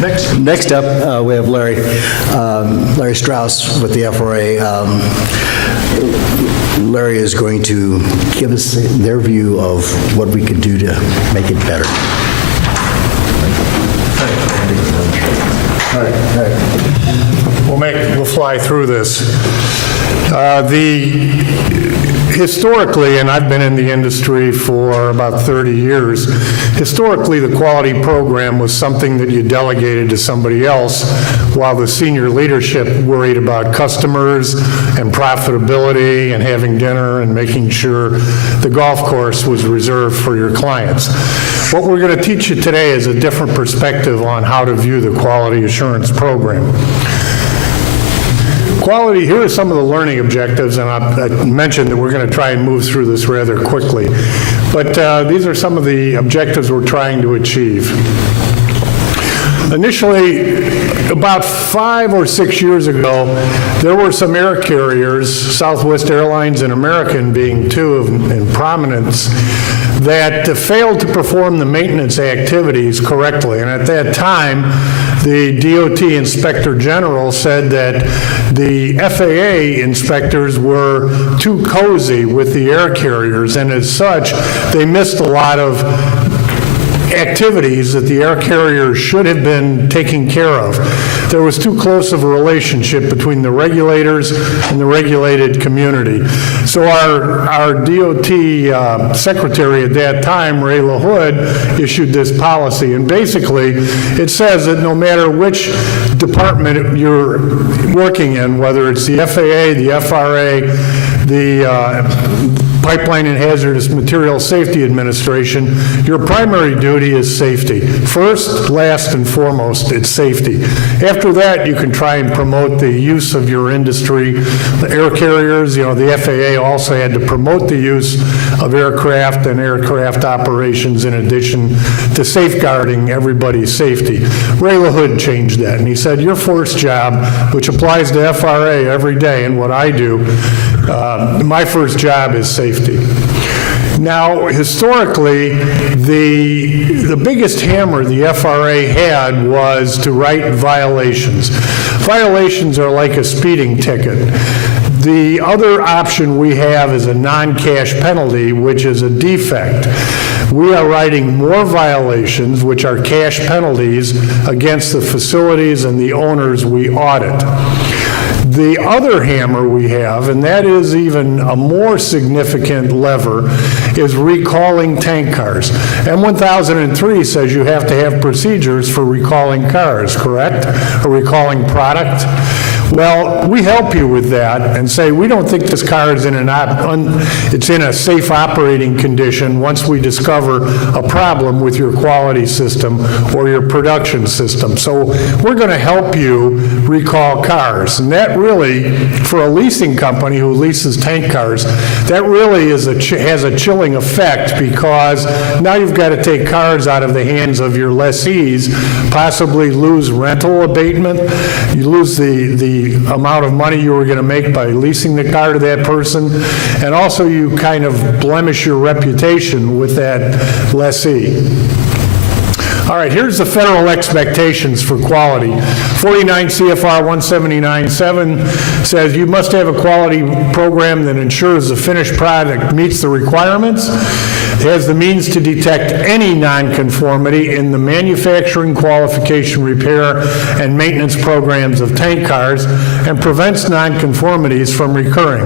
Next up, we have Larry Strouse with the FRA. Larry is going to give us their view of what we could do to make it better. All right. We'll fly through this. Historically, and I've been in the industry for about 30 years, historically the quality program was something that you delegated to somebody else while the senior leadership worried about customers and profitability and having dinner and making sure the golf course was reserved for your clients. What we're going to teach you today is a different perspective on how to view the quality assurance program. Quality, here are some of the learning objectives, and I mentioned that we're going to try and move through this rather quickly. But these are some of the objectives we're trying to achieve. Initially, about 5 or 6 years ago, there were some air carriers, Southwest Airlines and American being two in prominence, that failed to perform the maintenance activities correctly. And at that time, the DOT Inspector General said that the FAA inspectors were too cozy with the air carriers, and as such, they missed a lot of activities that the air carriers should have been taking care of. There was too close of a relationship between the regulators and the regulated community. So our DOT secretary at that time, Ray LaHood, issued this policy. And basically, it says that no matter which department you're working in, whether it's the FAA, the FRA, the Pipeline and Hazardous Materials Safety Administration, your primary duty is safety. First, last, and foremost, it's safety. After that, you can try and promote the use of your industry. The air carriers, the FAA also had to promote the use of aircraft and aircraft operations in addition to safeguarding everybody's safety. Ray LaHood changed that, and he said, your first job, which applies to FRA every day, and what I do, my first job is safety. Now, historically, the biggest hammer the FRA had was to write violations. Violations are like a speeding ticket. The other option we have is a non-cash penalty, which is a defect. We are writing more violations, which are cash penalties, against the facilities and the owners we audit. The other hammer we have, and that is even a more significant lever, is recalling tank cars. M1003 says you have to have procedures for recalling cars, correct? Or recalling product. Well, we help you with that and say we don't think this car is it's in a safe operating condition once we discover a problem with your quality system or your production system. So we're going to help you recall cars. And that really, for a leasing company who leases tank cars, that really is has a chilling effect, because now you've got to take cars out of the hands of your lessees, possibly lose rental abatement, you lose the amount of money you were going to make by leasing the car to that person, and also you kind of blemish your reputation with that lessee. All right, here's the federal expectations for quality. 49 CFR 179.7 says you must have a quality program that ensures the finished product meets the requirements, has the means to detect any nonconformity in the manufacturing, qualification, repair, and maintenance programs of tank cars, and prevents nonconformities from recurring.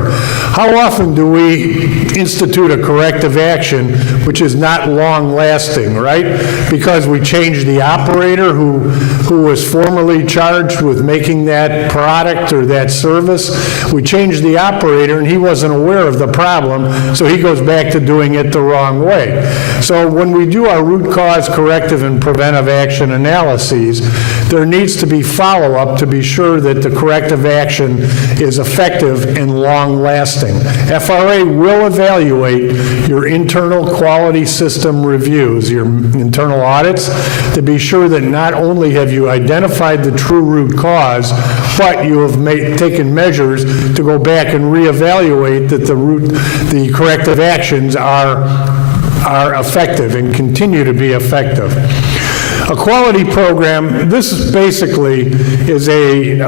How often do we institute a corrective action which is not long-lasting, right? Because we change the operator who was formerly charged with making that product or that service. We change the operator and he wasn't aware of the problem, so he goes back to doing it the wrong way. So when we do our root cause corrective and preventive action analyses, there needs to be follow-up to be sure that the corrective action is effective and long-lasting. FRA will evaluate your internal quality system reviews, your internal audits, to be sure that not only have you identified the true root cause, but you have taken measures to go back and reevaluate that the corrective actions are effective and continue to be effective. A quality program, this basically is a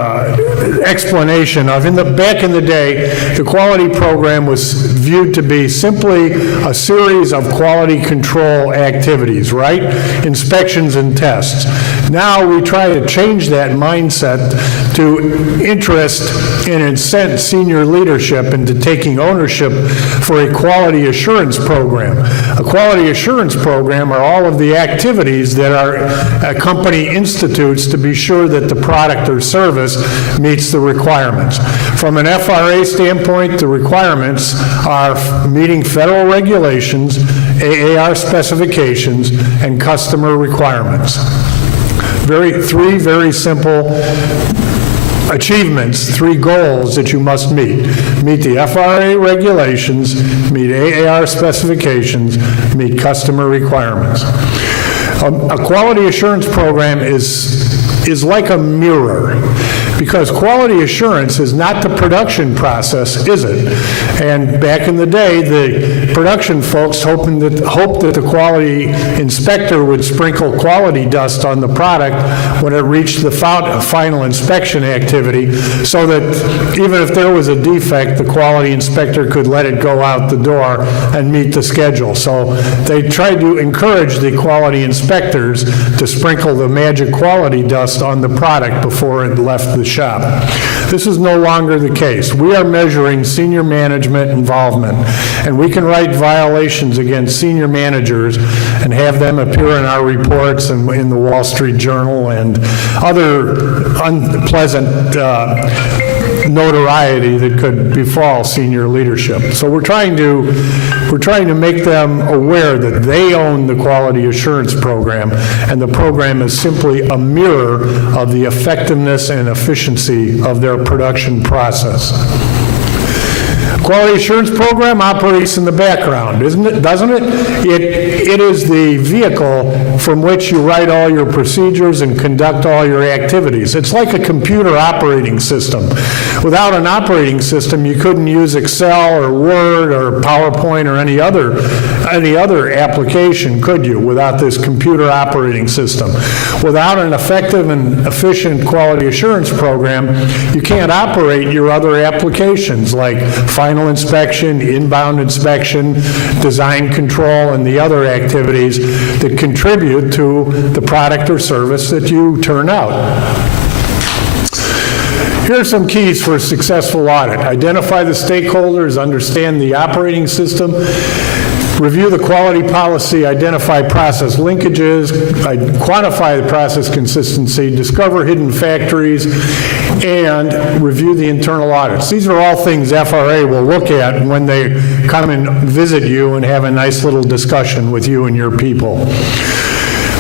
explanation of, back in the day, the quality program was viewed to be simply a series of quality control activities, right? Inspections and tests. Now we try to change that mindset to interest and incent senior leadership into taking ownership for a quality assurance program. A quality assurance program are all of the activities that a company institutes to be sure that the product or service meets the requirements. From an FRA standpoint, the requirements are meeting federal regulations, AAR specifications, and customer requirements. Three very simple achievements, three goals that you must meet. Meet the FRA regulations, meet AAR specifications, meet customer requirements. A quality assurance program is like a mirror, because quality assurance is not the production process, is it? And back in the day, the production folks hoped that the quality inspector would sprinkle quality dust on the product when it reached the final inspection activity, so that even if there was a defect, the quality inspector could let it go out the door and meet the schedule. So they tried to encourage the quality inspectors to sprinkle the magic quality dust on the product before it left the shop. This is no longer the case. We are measuring senior management involvement, and we can write violations against senior managers and have them appear in our reports and in the Wall Street Journal and other unpleasant notoriety that could befall senior leadership. So we're trying to make them aware that they own the quality assurance program, and the program is simply a mirror of the effectiveness and efficiency of their production process. Quality assurance program operates in the background, doesn't it? It is the vehicle from which you write all your procedures and conduct all your activities. It's like a computer operating system. Without an operating system, you couldn't use Excel or Word or PowerPoint or any other application, could you, without this computer operating system? Without an effective and efficient quality assurance program, you can't operate your other applications like final inspection, inbound inspection, design control, and the other activities that contribute to the product or service that you turn out. Here are some keys for a successful audit. Identify the stakeholders, understand the operating system, review the quality policy, identify process linkages, quantify the process consistency, discover hidden factories, and review the internal audits. These are all things FRA will look at when they come and visit you and have a nice little discussion with you and your people.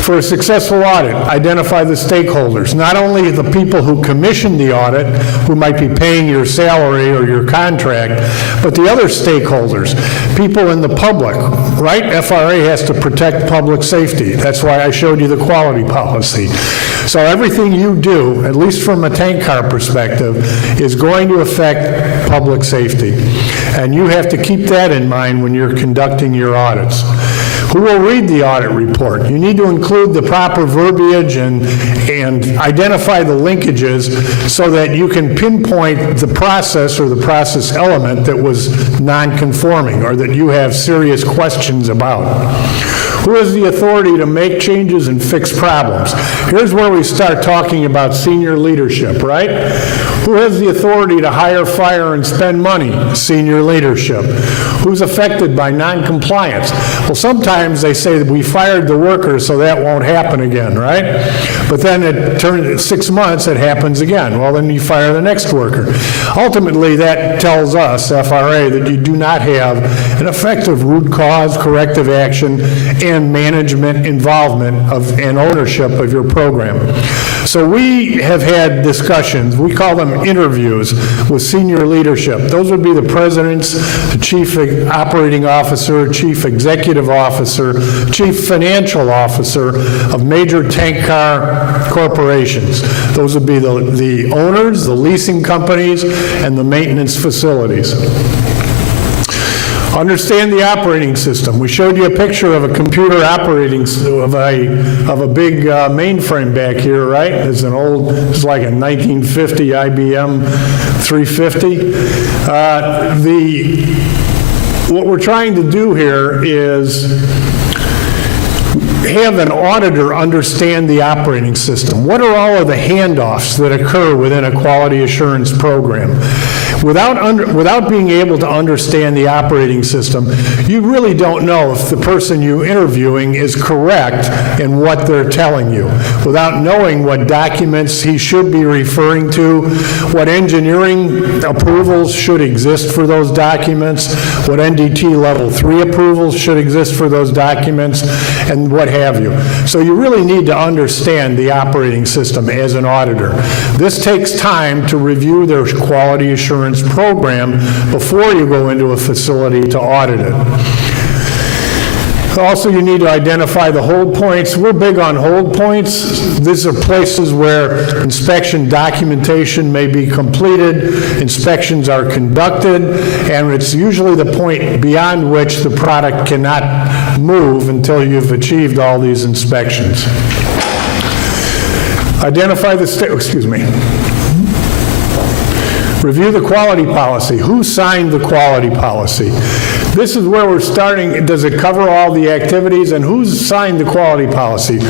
For a successful audit, identify the stakeholders, not only the people who commissioned the audit, who might be paying your salary or your contract, but the other stakeholders, people in the public, right? FRA has to protect public safety. That's why I showed you the quality policy. So everything you do, at least from a tank car perspective, is going to affect public safety. And you have to keep that in mind when you're conducting your audits. Who will read the audit report? You need to include the proper verbiage and identify the linkages so that you can pinpoint the process or the process element that was non-conforming or that you have serious questions about. Who has the authority to make changes and fix problems? Here's where we start talking about senior leadership, right? Who has the authority to hire, fire, and spend money? Senior leadership. Who's affected by non-compliance? Well, sometimes they say that we fired the worker, so that won't happen again, right? But then it turns 6 months, it happens again. Well, then you fire the next worker. Ultimately, that tells us, FRA, that you do not have an effective root cause corrective action and management involvement of and ownership of your program. So we have had discussions, we call them interviews, with senior leadership. Those would be the presidents, the chief operating officer, chief executive officer, chief financial officer of major tank car corporations. Those would be the owners, the leasing companies, and the maintenance facilities. Understand the operating system. We showed you a picture of a computer operating, of a big mainframe back here, right? It's like a 1950 IBM 350. What we're trying to do here is have an auditor understand the operating system. What are all of the handoffs that occur within a quality assurance program? Without being able to understand the operating system, you really don't know if the person you're interviewing is correct in what they're telling you. Without knowing what documents he should be referring to, what engineering approvals should exist for those documents, what NDT Level 3 approvals should exist for those documents, and what have you. So you really need to understand the operating system as an auditor. This takes time to review their quality assurance program before you go into a facility to audit it. Also, you need to identify the hold points. We're big on hold points. These are places where inspection documentation may be completed, inspections are conducted, and it's usually the point beyond which the product cannot move until you've achieved all these inspections. Identify the Review the quality policy. Who signed the quality policy? This is where we're starting. Does it cover all the activities, and who's signed the quality policy?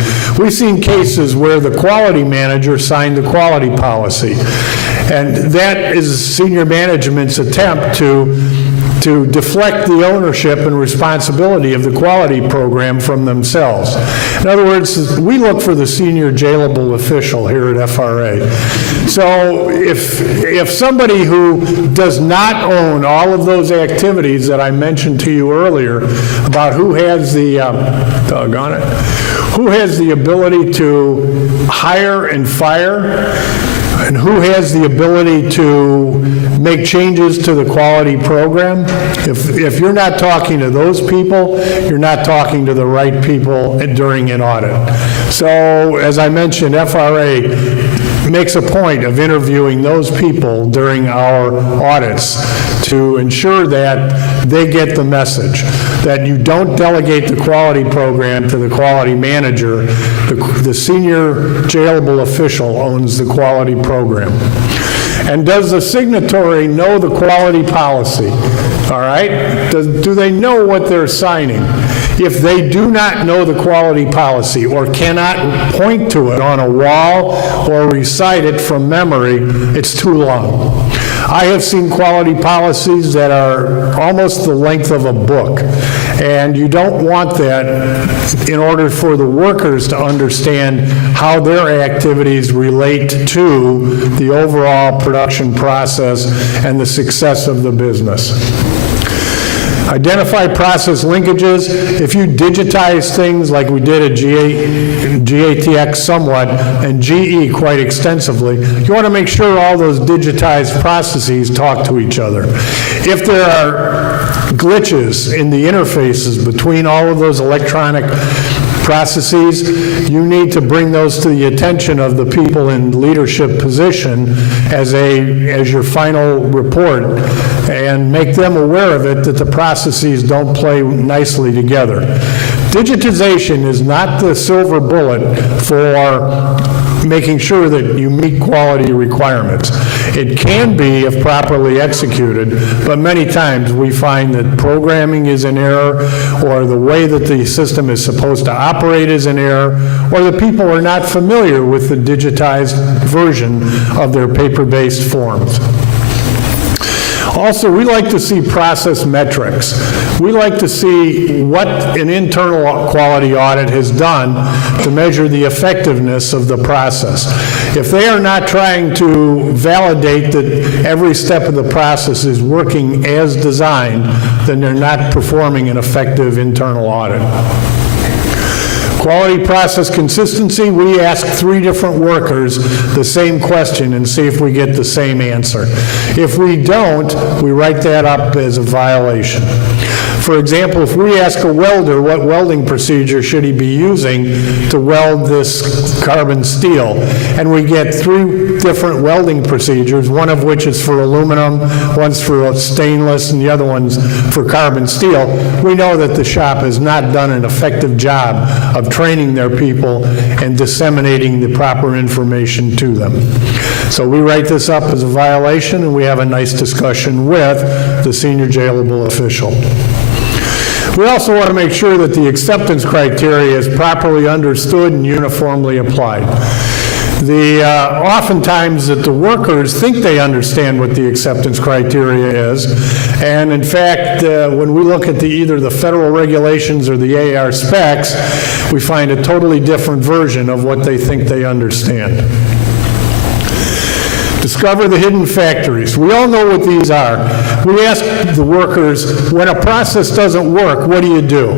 We've seen cases where the quality manager signed the quality policy, and that is senior management's attempt to deflect the ownership and responsibility of the quality program from themselves. In other words, we look for the senior jailable official here at FRA. So if somebody who does not own all of those activities that I mentioned to you earlier about who has the, who has the ability to hire and fire, and who has the ability to make changes to the quality program, if you're not talking to those people, you're not talking to the right people during an audit. So, as I mentioned, FRA makes a point of interviewing those people during our audits to ensure that they get the message, that you don't delegate the quality program to the quality manager. The senior jailable official owns the quality program. And does the signatory know the quality policy? All right? Do they know what they're signing? If they do not know the quality policy or cannot point to it on a wall or recite it from memory, it's too long. I have seen quality policies that are almost the length of a book, and you don't want that in order for the workers to understand how their activities relate to the overall production process and the success of the business. Identify process linkages. If you digitize things like we did at GATX somewhat and GE quite extensively, you want to make sure all those digitized processes talk to each other. If there are glitches in the interfaces between all of those electronic processes, you need to bring those to the attention of the people in leadership position as your final report, and make them aware of it, that the processes don't play nicely together. Digitization is not the silver bullet for making sure that you meet quality requirements. It can be if properly executed, but many times we find that programming is in error, or the way that the system is supposed to operate is in error, or the people are not familiar with the digitized version of their paper-based forms. Also, we like to see process metrics. We like to see what an internal quality audit has done to measure the effectiveness of the process. If they are not trying to validate that every step of the process is working as designed, then they're not performing an effective internal audit. Quality process consistency, we ask 3 different workers the same question and see if we get the same answer. If we don't, we write that up as a violation. For example, if we ask a welder what welding procedure should he be using to weld this carbon steel, and we get 3 different welding procedures, one of which is for aluminum, one's for stainless, and the other one's for carbon steel, we know that the shop has not done an effective job of training their people and disseminating the proper information to them. So we write this up as a violation, and we have a nice discussion with the senior jailable official. We also want to make sure that the acceptance criteria is properly understood and uniformly applied. Oftentimes that the workers think they understand what the acceptance criteria is, and in fact, when we look at either the federal regulations or the AR specs, we find a totally different version of what they think they understand. Discover the hidden factories. We all know what these are. We ask the workers, when a process doesn't work, what do you do?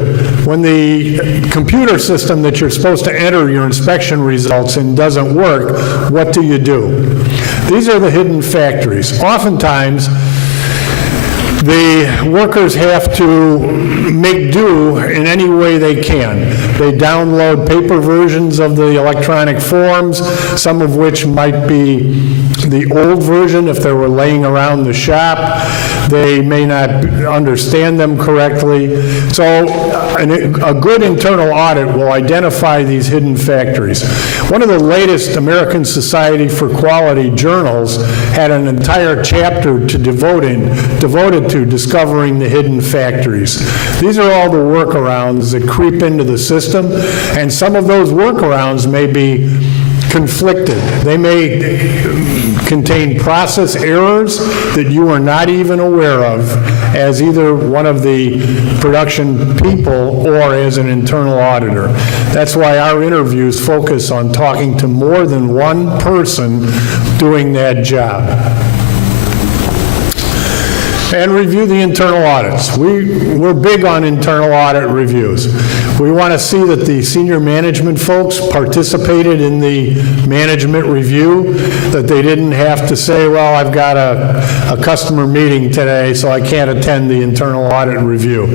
When the computer system that you're supposed to enter your inspection results in doesn't work, what do you do? These are the hidden factories. Oftentimes, the workers have to make do in any way they can. They download paper versions of the electronic forms, some of which might be the old version if they were laying around the shop. They may not understand them correctly. So a good internal audit will identify these hidden factories. One of the latest American Society for Quality journals had an entire chapter devoted to discovering the hidden factories. These are all the workarounds that creep into the system, and some of those workarounds may be conflicted. They may contain process errors that you are not even aware of as either one of the production people or as an internal auditor. That's why our interviews focus on talking to more than one person doing that job. And review the internal audits. We're big on internal audit reviews. We want to see that the senior management folks participated in the management review, that they didn't have to say, well, I've got a customer meeting today, so I can't attend the internal audit review.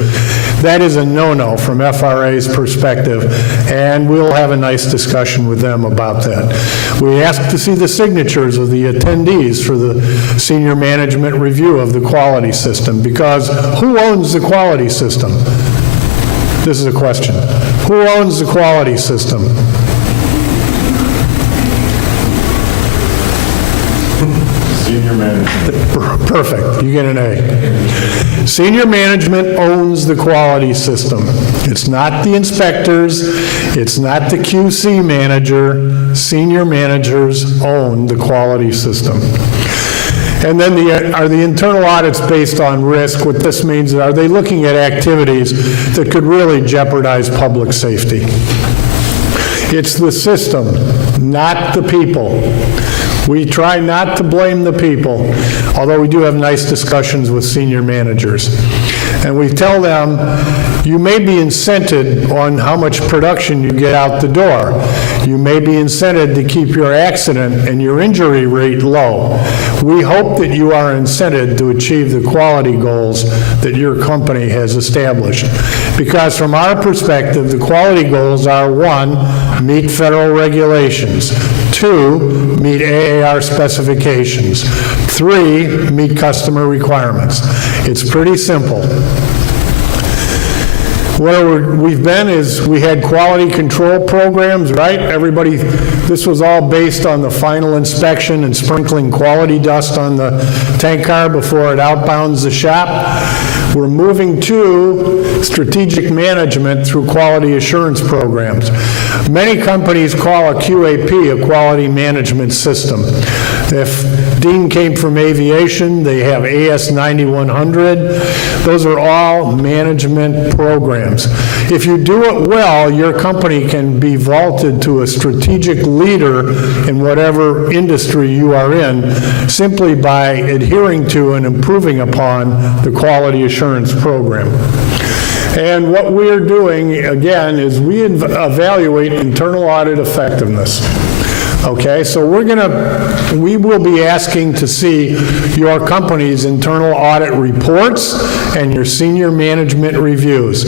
That is a no-no from FRA's perspective, and we'll have a nice discussion with them about that. We ask to see the signatures of the attendees for the senior management review of the quality system, because who owns the quality system? This is a question. Who owns the quality system? Senior management. Perfect. You get an A. Senior management owns the quality system. It's not the inspectors. It's not the QC manager. Senior managers own the quality system. And then are the internal audits based on risk? What this means is, are they looking at activities that could really jeopardize public safety? It's the system, not the people. We try not to blame the people, although we do have nice discussions with senior managers. And we tell them, you may be incented on how much production you get out the door. You may be incented to keep your accident and your injury rate low. We hope that you are incented to achieve the quality goals that your company has established. Because from our perspective, the quality goals are: 1, meet federal regulations; 2, meet AAR specifications; 3, meet customer requirements. It's pretty simple. Where we've been is we had quality control programs, right? Everybody, this was all based on the final inspection and sprinkling quality dust on the tank car before it outbounds the shop. We're moving to strategic management through quality assurance programs. Many companies call a QAP a quality management system. If Dean came from aviation, they have AS 9100. Those are all management programs. If you do it well, your company can be vaulted to a strategic leader in whatever industry you are in, simply by adhering to and improving upon the quality assurance program. And what we're doing, again, is we evaluate internal audit effectiveness. Okay, so we will be asking to see your company's internal audit reports and your senior management reviews.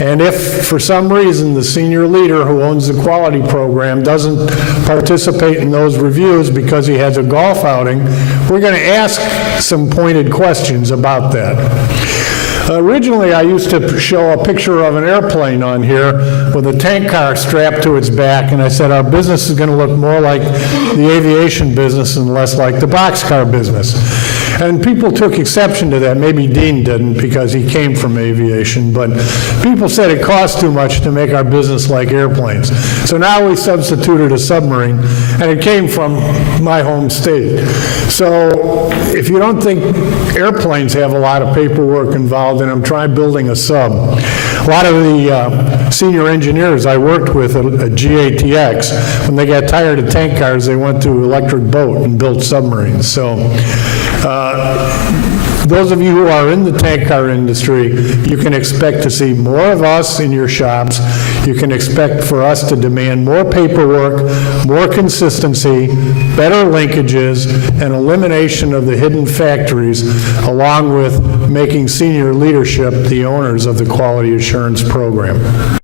And if, for some reason, the senior leader who owns the quality program doesn't participate in those reviews because he has a golf outing, we're going to ask some pointed questions about that. Originally, I used to show a picture of an airplane on here with a tank car strapped to its back, and I said our business is going to look more like the aviation business and less like the boxcar business. And people took exception to that. Maybe Dean didn't because he came from aviation, but people said it costs too much to make our business like airplanes. So now we substituted a submarine, and it came from my home state. So if you don't think airplanes have a lot of paperwork involved in them, try building a sub. A lot of the senior engineers I worked with at GATX, when they got tired of tank cars, they went to electric boat and built submarines. So those of you who are in the tank car industry, you can expect to see more of us in your shops. You can expect for us to demand more paperwork, more consistency, better linkages, and elimination of the hidden factories, along with making senior leadership the owners of the quality assurance program.